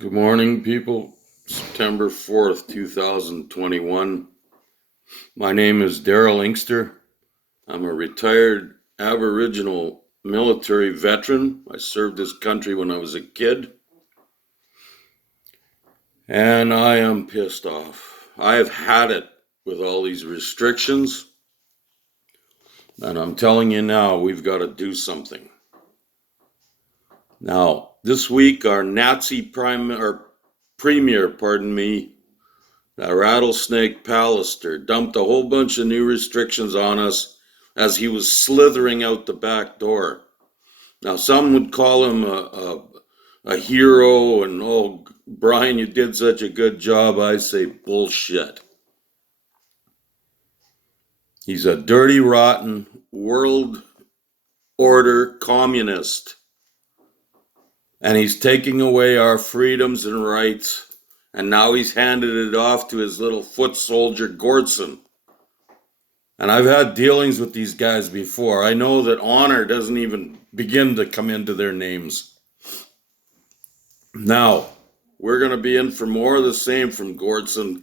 Good morning, people. September 4th, 2021. My name is Daryl Inkster. I'm a retired Aboriginal military veteran. I served this country when I was a kid. And I am pissed off. I have had it with all these restrictions. And I'm telling you now, we've got to do something. Now, this week, our Nazi premier, that rattlesnake Pallister, dumped a whole bunch of new restrictions on us as he was slithering out the back door. Now, some would call him a hero, and oh, Brian, you did such a good job. I say bullshit. He's a dirty, rotten world order communist, and he's taking away our freedoms and rights. And now he's handed it off to his little foot soldier, Gordson. And I've had dealings with these guys before. I know that honor doesn't even begin to come into their names. Now, we're going to be in for more of the same from Gordson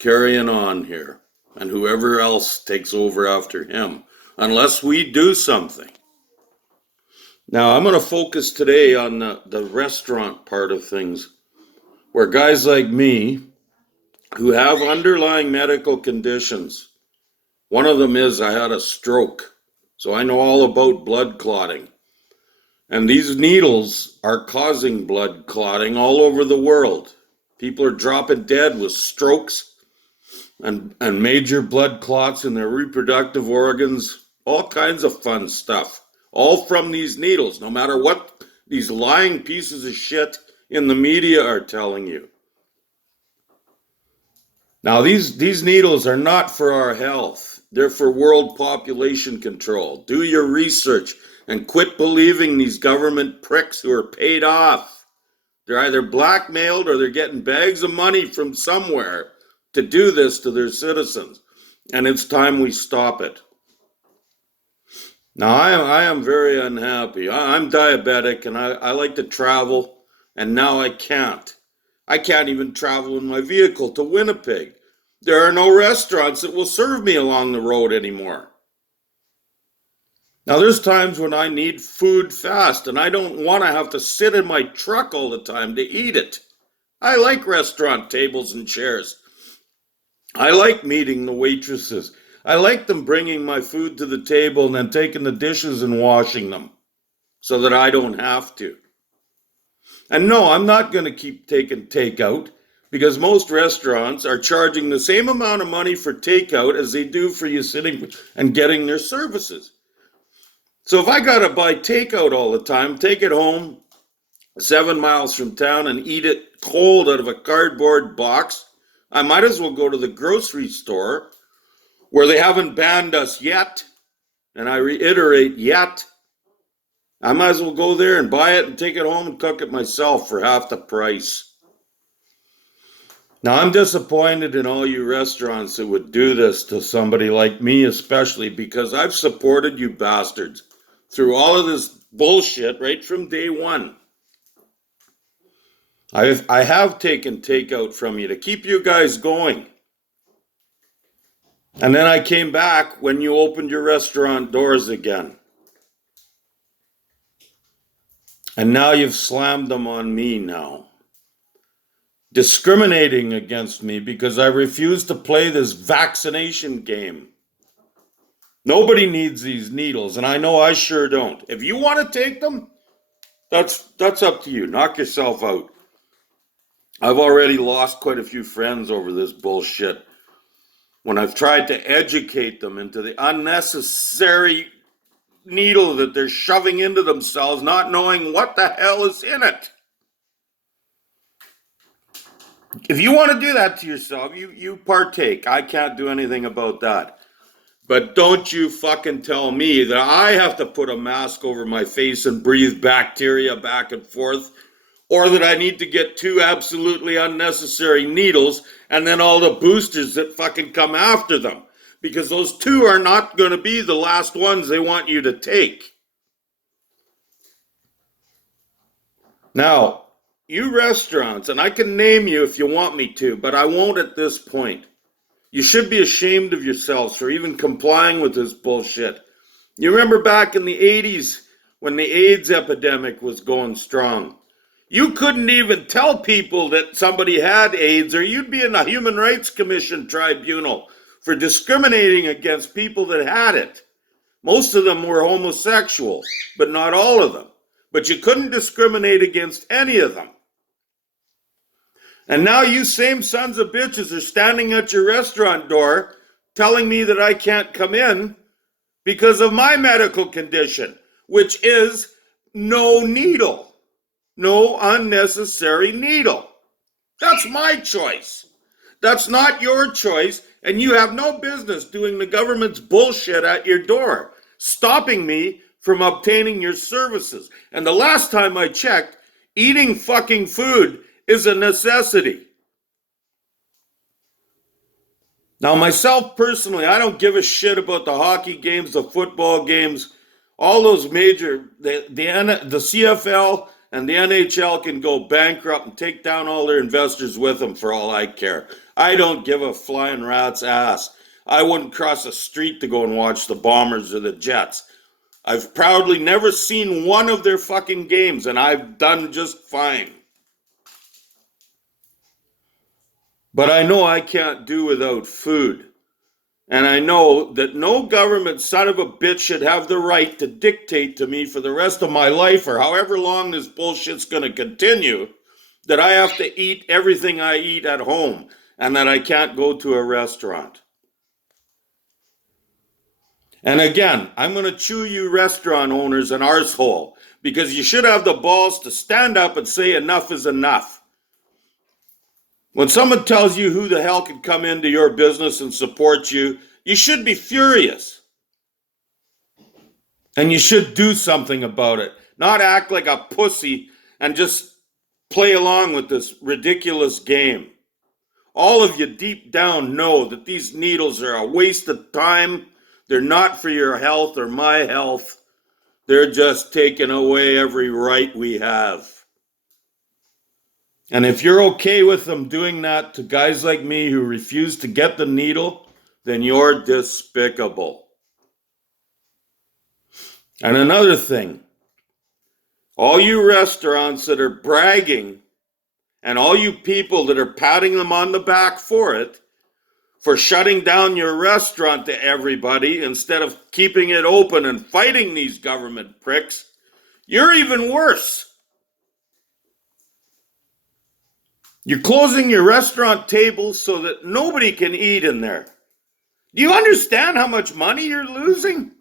carrying on here, and whoever else takes over after him, unless we do something. Now, I'm going to focus today on the restaurant part of things, where guys like me who have underlying medical conditions, one of them is I had a stroke, so I know all about blood clotting. And these needles are causing blood clotting all over the world. People are dropping dead with strokes and major blood clots in their reproductive organs, all kinds of fun stuff, all from these needles, no matter what these lying pieces of shit in the media are telling you. Now, these needles are not for our health. They're for world population control. Do your research and quit believing these government pricks who are paid off. They're either blackmailed or they're getting bags of money from somewhere to do this to their citizens. And it's time we stop it. Now, I am very unhappy. I'm diabetic and I like to travel, and now I can't. I can't even travel in my vehicle to Winnipeg. There are no restaurants that will serve me along the road anymore. Now, there's times when I need food fast, and I don't want to have to sit in my truck all the time to eat it. I like restaurant tables and chairs. I like meeting the waitresses. I like them bringing my food to the table and then taking the dishes and washing them so that I don't have to. And no, I'm not going to keep taking takeout because most restaurants are charging the same amount of money for takeout as they do for you sitting and getting their services. So if I got to buy takeout all the time, take it home 7 miles from town and eat it cold out of a cardboard box, I might as well go to the grocery store where they haven't banned us yet. And I reiterate, yet. I might as well go there and buy it and take it home and cook it myself for half the price. Now, I'm disappointed in all you restaurants that would do this to somebody like me, especially because I've supported you bastards through all of this bullshit right from day one. I have taken takeout from you to keep you guys going. And then I came back when you opened your restaurant doors again. And now you've slammed them on me now, discriminating against me because I refuse to play this vaccination game. Nobody needs these needles, and I know I sure don't. If you want to take them, that's up to you. Knock yourself out. I've already lost quite a few friends over this bullshit when I've tried to educate them into the unnecessary needle that they're shoving into themselves, not knowing what the hell is in it. If you want to do that to yourself, you partake. I can't do anything about that. But don't you fucking tell me that I have to put a mask over my face and breathe bacteria back and forth, or that I need to get 2 absolutely unnecessary needles and then all the boosters that fucking come after them. Because those 2 are not going to be the last ones they want you to take. Now, you restaurants, and I can name you if you want me to, but I won't at this point. You should be ashamed of yourselves for even complying with this bullshit. You remember back in the 80s when the AIDS epidemic was going strong? You couldn't even tell people that somebody had AIDS, or you'd be in a Human Rights Commission tribunal for discriminating against people that had it. Most of them were homosexual, but not all of them. But you couldn't discriminate against any of them. And now you same sons of bitches are standing at your restaurant door telling me that I can't come in because of my medical condition, which is no needle, no unnecessary needle. That's my choice. That's not your choice, and you have no business doing the government's bullshit at your door, stopping me from obtaining your services. And the last time I checked, eating fucking food is a necessity. Now, myself personally, I don't give a shit about the hockey games, the football games, all those major, the CFL and the NHL can go bankrupt and take down all their investors with them for all I care. I don't give a flying rat's ass. I wouldn't cross a street to go and watch the Bombers or the Jets. I've proudly never seen one of their fucking games, and I've done just fine. But I know I can't do without food. And I know that no government son of a bitch should have the right to dictate to me for the rest of my life, or however long this bullshit's going to continue, that I have to eat everything I eat at home and that I can't go to a restaurant. And again, I'm going to chew you restaurant owners an arsehole, because you should have the balls to stand up and say enough is enough. When someone tells you who the hell can come into your business and support you, you should be furious. And you should do something about it. Not act like a pussy and just play along with this ridiculous game. All of you deep down know that these needles are a waste of time. They're not for your health or my health. They're just taking away every right we have. And if you're okay with them doing that to guys like me who refuse to get the needle, then you're despicable. And another thing, all you restaurants that are bragging and all you people that are patting them on the back for it, for shutting down your restaurant to everybody instead of keeping it open and fighting these government pricks, you're even worse. You're closing your restaurant tables so that nobody can eat in there. Do you understand how much money you're losing?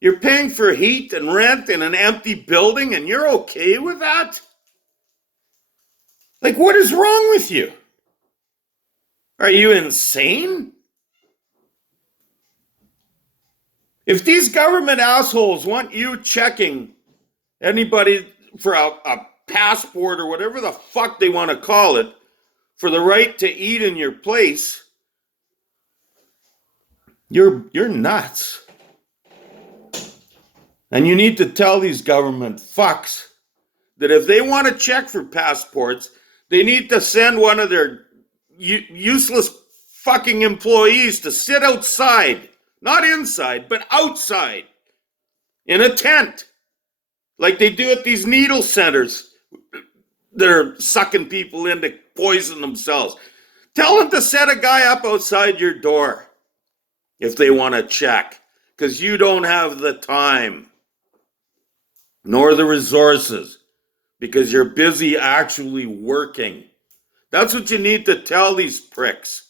You're paying for heat and rent in an empty building, and you're okay with that? Like, what is wrong with you? Are you insane? If these government assholes want you checking anybody for a passport or whatever the fuck they want to call it, for the right to eat in your place, you're nuts. And you need to tell these government fucks that if they want to check for passports, they need to send one of their useless fucking employees to sit outside, not inside, but outside, in a tent, like they do at these needle centers that are sucking people in to poison themselves. Tell them to set a guy up outside your door if they want to check, because you don't have the time nor the resources, because you're busy actually working. That's what you need to tell these pricks.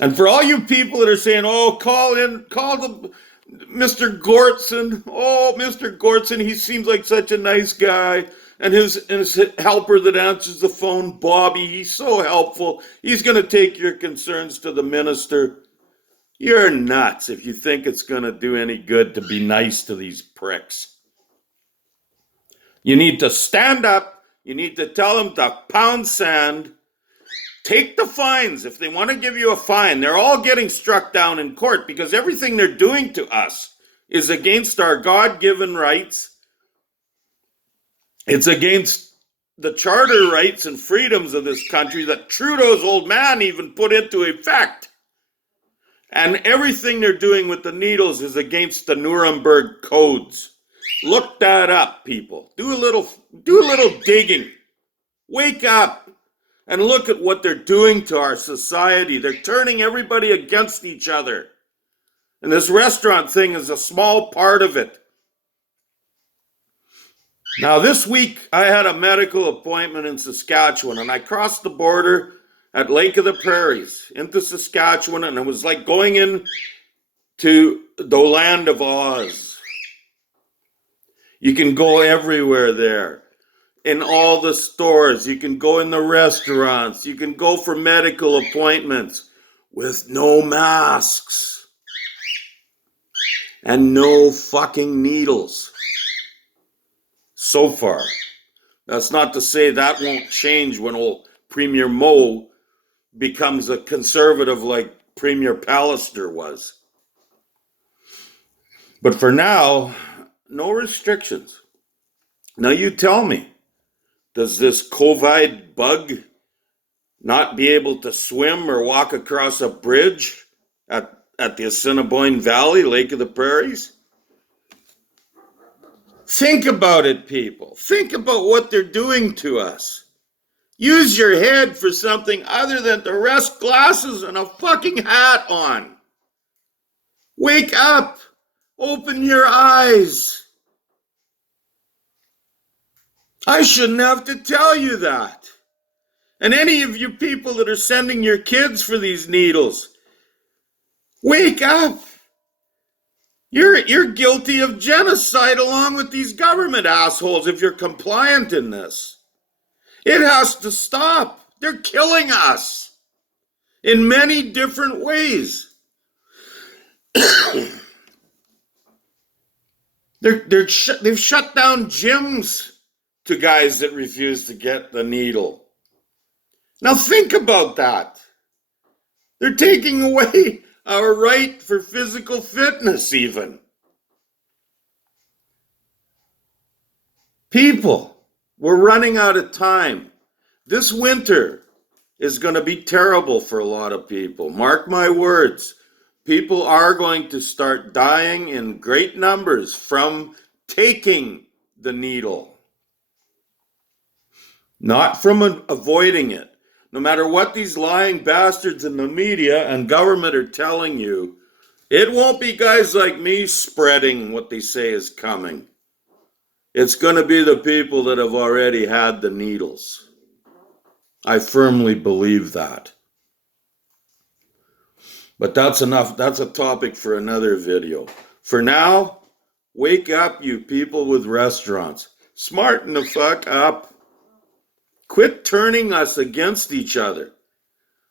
And for all you people that are saying, oh, call the Mr. Gortson. Oh, Mr. Gortson, he seems like such a nice guy. And his helper that answers the phone, Bobby, he's so helpful. He's going to take your concerns to the minister. You're nuts if you think it's going to do any good to be nice to these pricks. You need to stand up. You need to tell them to pound sand. Take the fines if they want to give you a fine. They're all getting struck down in court because everything they're doing to us is against our God-given rights. It's against the charter rights and freedoms of this country that Trudeau's old man even put into effect. And everything they're doing with the needles is against the Nuremberg codes. Look that up, people. Do a little digging. Wake up and look at what they're doing to our society. They're turning everybody against each other. And this restaurant thing is a small part of it. Now, this week, I had a medical appointment in Saskatchewan, and I crossed the border at Lake of the Prairies into Saskatchewan, and it was like going into the land of Oz. You can go everywhere there. In all the stores, you can go in the restaurants, you can go for medical appointments with no masks and no fucking needles. So far. That's not to say that won't change when old Premier Moe becomes a conservative like Premier Pallister was. But for now, no restrictions. Now you tell me, does this COVID bug not be able to swim or walk across a bridge at the Assiniboine Valley, Lake of the Prairies? Think about it, people. Think about what they're doing to us. Use your head for something other than to rest glasses and a fucking hat on. Wake up. Open your eyes. I shouldn't have to tell you that. And any of you people that are sending your kids for these needles, wake up. You're guilty of genocide along with these government assholes if you're compliant in this. It has to stop. They're killing us in many different ways. They've shut down gyms to guys that refuse to get the needle. Now think about that. They're taking away our right for physical fitness even. People, we're running out of time. This winter is going to be terrible for a lot of people. Mark my words. People are going to start dying in great numbers from taking the needle, not from avoiding it. No matter what these lying bastards in the media and government are telling you, it won't be guys like me spreading what they say is coming. It's going to be the people that have already had the needles. I firmly believe that. But that's enough. That's a topic for another video. For now, wake up, you people with restaurants. Smarten the fuck up. Quit turning us against each other.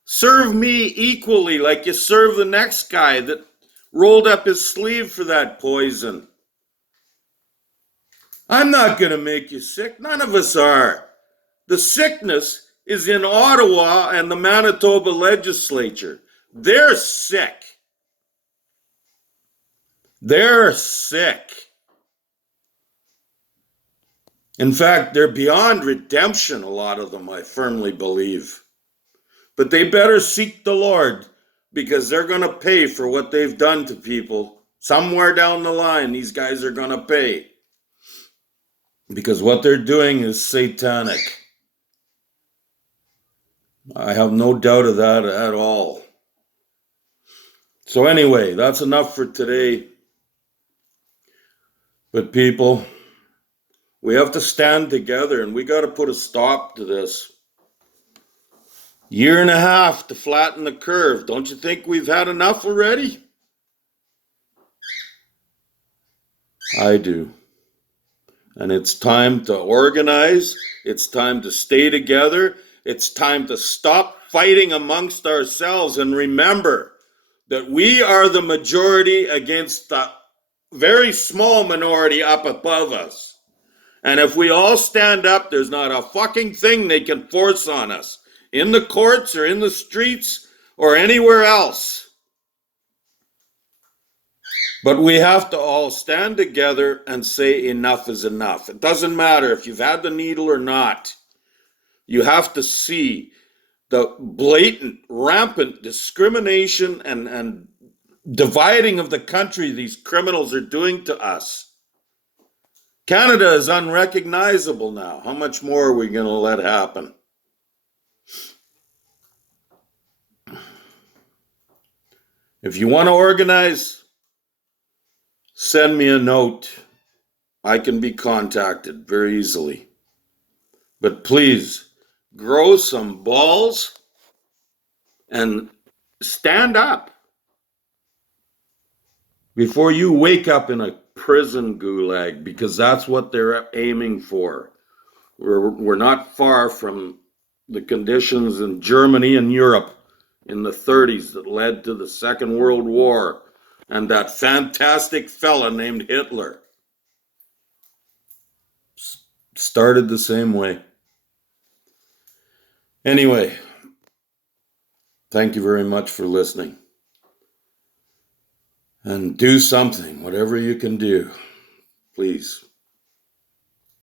Serve me equally like you serve the next guy that rolled up his sleeve for that poison. I'm not going to make you sick. None of us are. The sickness is in Ottawa and the Manitoba legislature. They're sick. They're sick. In fact, they're beyond redemption, a lot of them, I firmly believe. But they better seek the Lord, because they're going to pay for what they've done to people. Somewhere down the line, these guys are going to pay. Because what they're doing is satanic. I have no doubt of that at all. So anyway, that's enough for today. But people, we have to stand together, and we got to put a stop to this. Year and a half to flatten the curve. Don't you think we've had enough already? I do. And it's time to organize. It's time to stay together. It's time to stop fighting amongst ourselves and remember that we are the majority against the very small minority up above us. And if we all stand up, there's not a fucking thing they can force on us. In the courts or in the streets or anywhere else. But we have to all stand together and say enough is enough. It doesn't matter if you've had the needle or not. You have to see the blatant, rampant discrimination and dividing of the country these criminals are doing to us. Canada is unrecognizable now. How much more are we going to let happen? If you want to organize, send me a note. I can be contacted very easily. But please, grow some balls and stand up before you wake up in a prison gulag, because that's what they're aiming for. We're not far from the conditions in Germany and Europe in the 30s that led to the Second World War and that fantastic fella named Hitler. Started the same way. Anyway, thank you very much for listening. And do something, whatever you can do, please.